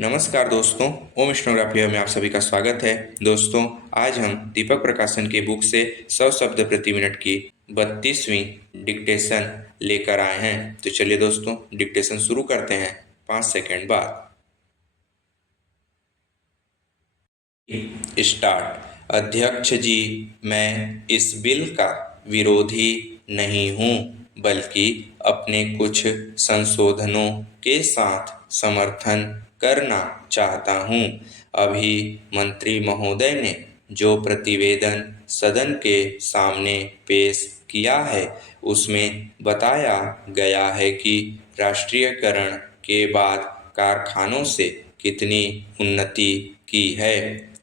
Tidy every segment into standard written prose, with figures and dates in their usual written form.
नमस्कार दोस्तों, ओम स्टेनोग्राफिया में आप सभी का स्वागत है। दोस्तों, आज हम दीपक प्रकाशन के बुक से 100 शब्द प्रति मिनट की 32वीं डिक्टेशन लेकर आए हैं। तो चलिए दोस्तों, डिक्टेशन शुरू करते हैं 5 सेकंड बाद। स्टार्ट। अध्यक्ष जी, मैं इस बिल का विरोधी नहीं हूँ, बल्कि अपने कुछ संशोधनों के साथ समर्थन करना चाहता हूँ। अभी मंत्री महोदय ने जो प्रतिवेदन सदन के सामने पेश किया है, उसमें बताया गया है कि राष्ट्रीयकरण के बाद कारखानों से कितनी उन्नति की है।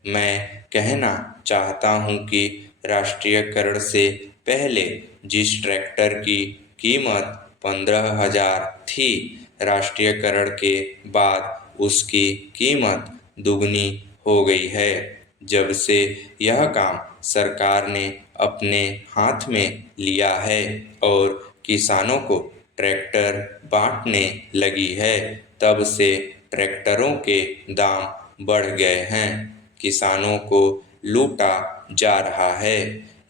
मैं कहना चाहता हूँ कि राष्ट्रीयकरण से पहले जिस ट्रैक्टर की कीमत 15,000 थी, राष्ट्रीयकरण के बाद उसकी कीमत दुगनी हो गई है। जब से यह काम सरकार ने अपने हाथ में लिया है और किसानों को ट्रैक्टर बांटने लगी है, तब से ट्रैक्टरों के दाम बढ़ गए हैं। किसानों को लूटा जा रहा है।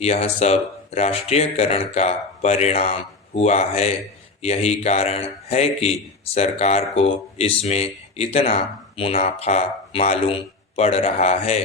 यह सब राष्ट्रीयकरण का परिणाम हुआ है। यही कारण है कि सरकार को इसमें इतना मुनाफा मालूम पड़ रहा है।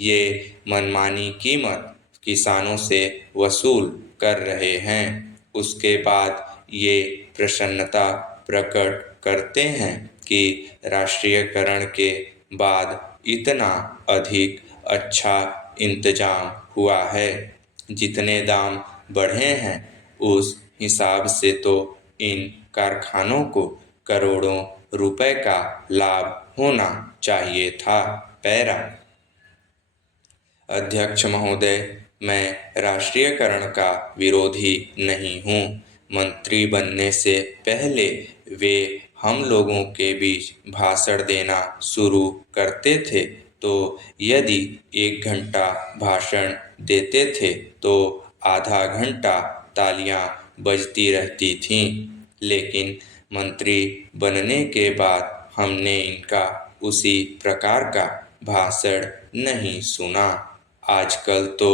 ये मनमानी कीमत किसानों से वसूल कर रहे हैं। उसके बाद ये प्रसन्नता प्रकट करते हैं कि राष्ट्रीयकरण के बाद इतना अधिक अच्छा इंतजाम हुआ है। जितने दाम बढ़े हैं, उस हिसाब से तो इन कारखानों को करोड़ों रुपए का लाभ होना चाहिए था। पैरा। अध्यक्ष महोदय, मैं राष्ट्रीयकरण का विरोधी नहीं हूँ। मंत्री बनने से पहले वे हम लोगों के बीच भाषण देना शुरू करते थे, तो यदि 1 घंटा भाषण देते थे तो आधा घंटा तालियां बजती रहती थीं। लेकिन मंत्री बनने के बाद हमने इनका उसी प्रकार का भाषण नहीं सुना। आजकल तो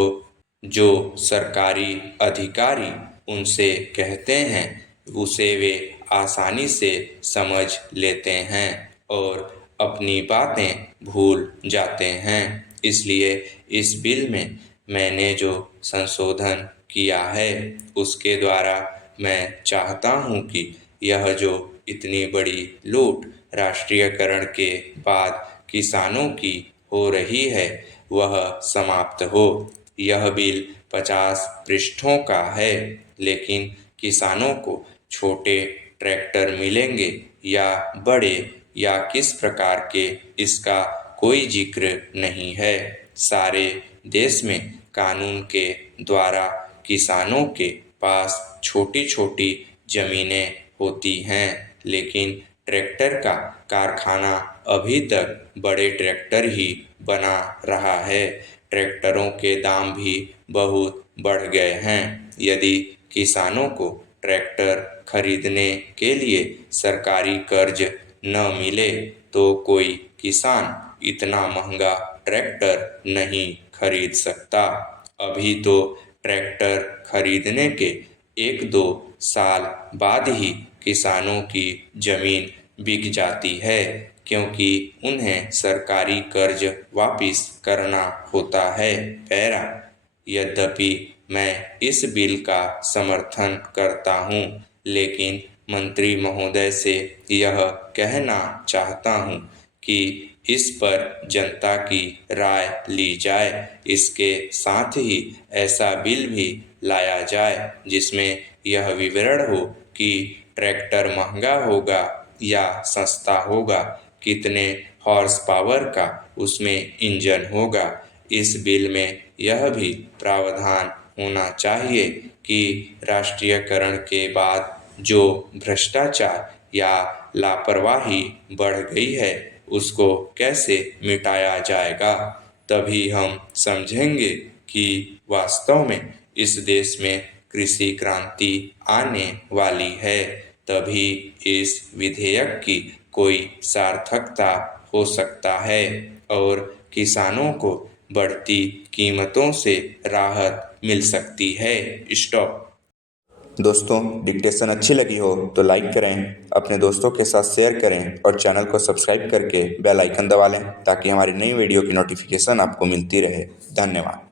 जो सरकारी अधिकारी उनसे कहते हैं, उसे वे आसानी से समझ लेते हैं और अपनी बातें भूल जाते हैं। इसलिए इस बिल में मैंने जो संशोधन किया है, उसके द्वारा मैं चाहता हूँ कि यह जो इतनी बड़ी लूट राष्ट्रीयकरण के बाद किसानों की हो रही है, वह समाप्त हो। यह बिल 50 पृष्ठों का है, लेकिन किसानों को छोटे ट्रैक्टर मिलेंगे या बड़े, या किस प्रकार के, इसका कोई जिक्र नहीं है। सारे देश में कानून के द्वारा किसानों के पास छोटी छोटी जमीनें होती हैं, लेकिन ट्रैक्टर का कारखाना अभी तक बड़े ट्रैक्टर ही बना रहा है। ट्रैक्टरों के दाम भी बहुत बढ़ गए हैं। यदि किसानों को ट्रैक्टर खरीदने के लिए सरकारी कर्ज न मिले, तो कोई किसान इतना महंगा ट्रैक्टर नहीं खरीद सकता। अभी तो ट्रैक्टर खरीदने के 1-2 साल बाद ही किसानों की जमीन बिक जाती है, क्योंकि उन्हें सरकारी कर्ज वापस करना होता है। पैरा। यद्यपि मैं इस बिल का समर्थन करता हूँ, लेकिन मंत्री महोदय से यह कहना चाहता हूँ कि इस पर जनता की राय ली जाए। इसके साथ ही ऐसा बिल भी लाया जाए जिसमें यह विवरण हो कि ट्रैक्टर महंगा होगा या सस्ता होगा, कितने हॉर्स पावर का उसमें इंजन होगा। इस बिल में यह भी प्रावधान होना चाहिए कि राष्ट्रीयकरण के बाद जो भ्रष्टाचार या लापरवाही बढ़ गई है, उसको कैसे मिटाया जाएगा। तभी हम समझेंगे कि वास्तव में इस देश में कृषि क्रांति आने वाली है। तभी इस विधेयक की कोई सार्थकता हो सकता है और किसानों को बढ़ती कीमतों से राहत मिल सकती है। स्टॉप। दोस्तों, डिक्टेशन अच्छी लगी हो तो लाइक करें, अपने दोस्तों के साथ शेयर करें और चैनल को सब्सक्राइब करके बेल आइकन दबा लें ताकि हमारी नई वीडियो की नोटिफिकेशन आपको मिलती रहे। धन्यवाद।